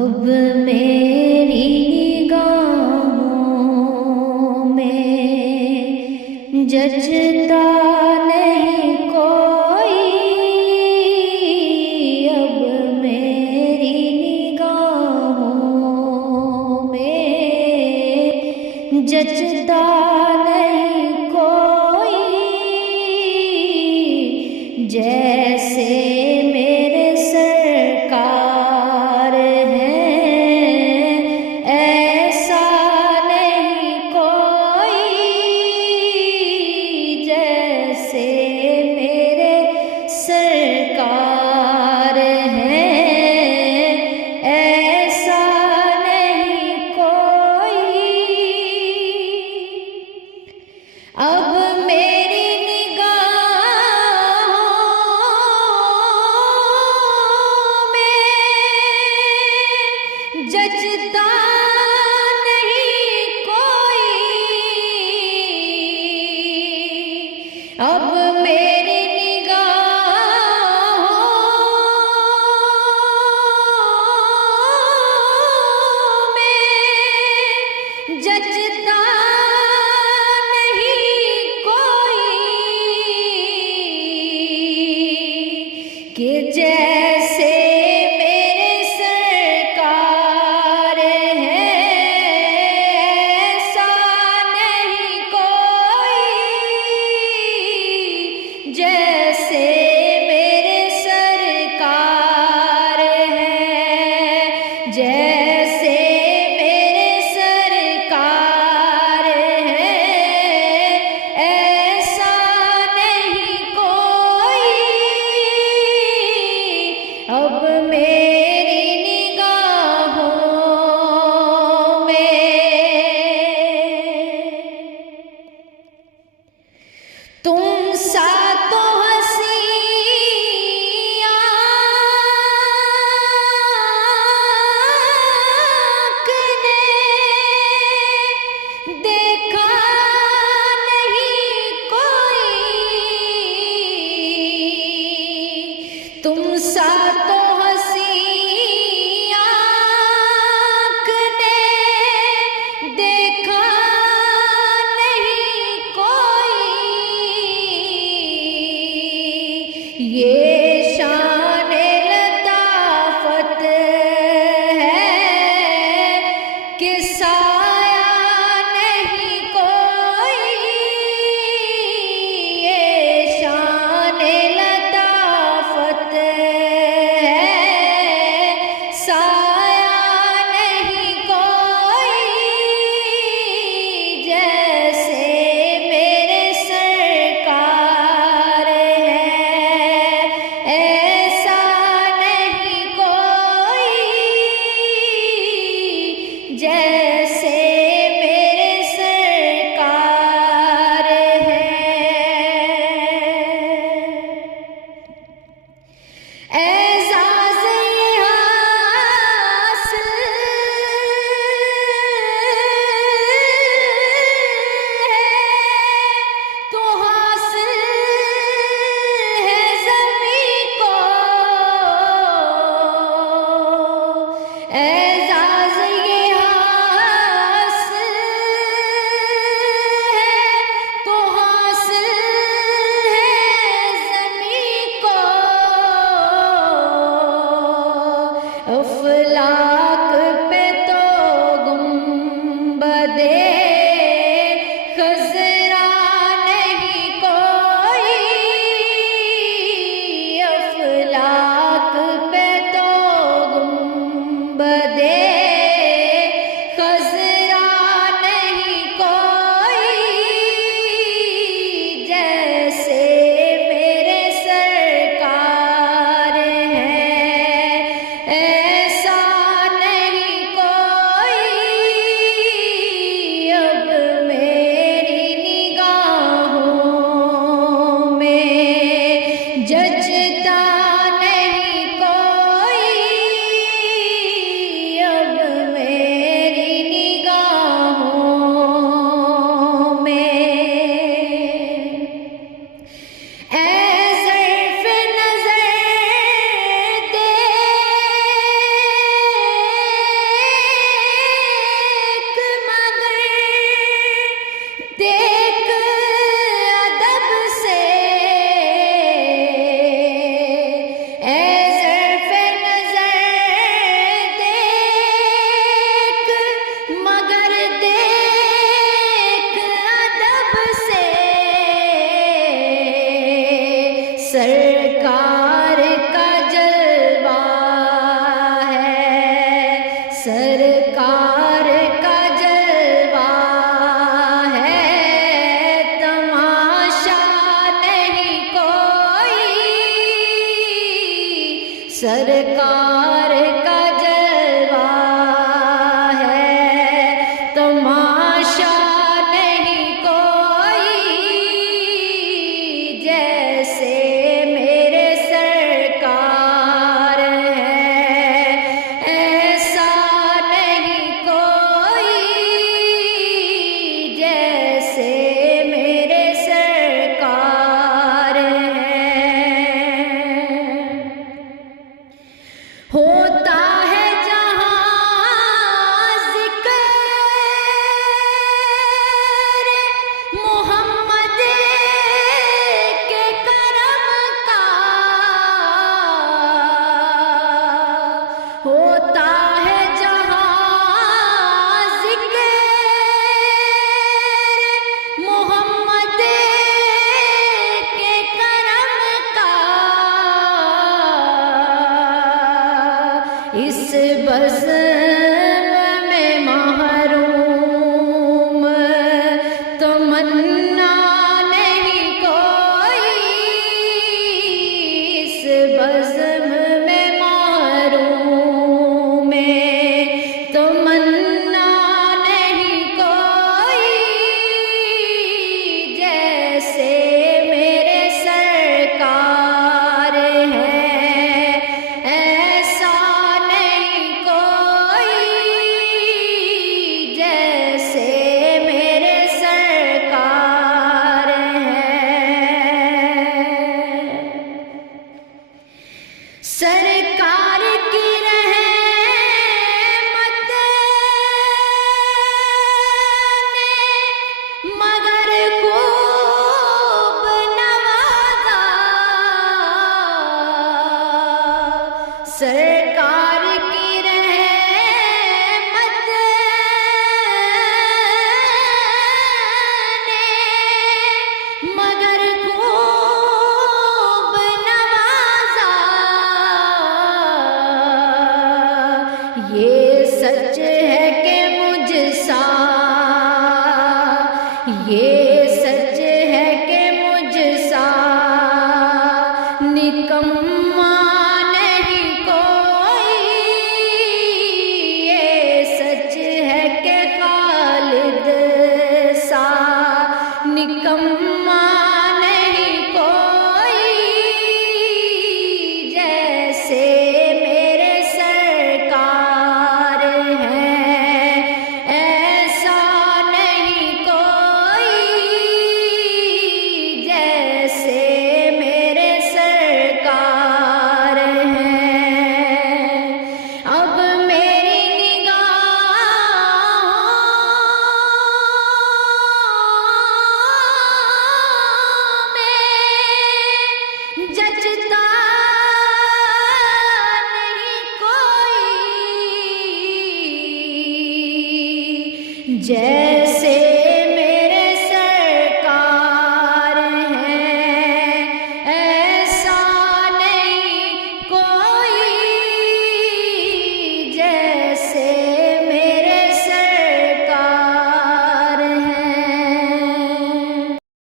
اب میری نگاہوں میں جچتا نہیں کوئی، اب میری نگاہوں میں جچتا نہیں کوئی، جیسے میرے سرکار ہیں ایسا نہیں کوئی، جیسے میرے سرکار ہیں ایسا نہیں کوئی۔ اب میری جچتا نہیں کوئی، اب میری نگاہوں میں جچتا نہیں کوئی، کہ جیسے جیسے میرے سرکار ہیں، جیسے میرے سرکار ہیں ایسا نہیں کوئی، اب میری نگاہوں میں تم ساتوں ہنسی آنکھ نے دیکھا نہیں کوئی، تم ساتوں ہنسی آنکھ نے دیکھا نہیں کوئی، یہ شان لطافت ہے کہ سایہ نہیں کوئی، یہ شان لطافت ہے سرکار کا جلوہ ہے تماشا نہیں کوئی جیسے میرے سرکار ہے ایسا نہیں کوئی جیسے میرے سرکار ہے ہوتا ہے جہاں ذکر محمد کے کرم کا ہوتا ہے جہاں ذکر محمد کے کرم کا اس بزم میں محروم تمنا نہیں کوئی اس بزم میں محروم تمنا نہیں کوئی جیسے میرے سرکار ہے ایسا نہیں کوئی جیسے میرے سرکار ہے سرکار کی رحمت نے مگر خوب نوازا سرکار کی رحمت نے مگر خوب نوازا یہ سچ ہے کہ مجھ سا یہ سچ ہے کہ مجھ سا نکما نہیں کوئی یہ سچ ہے کہ خالد سا نکما نہیں کوئی جیسے میرے سرکار ہے ایسا نہیں کوئی جیسے میرے سرکار ہے اب میری نگاہوں میں جچتا نہیں کوئی جیسے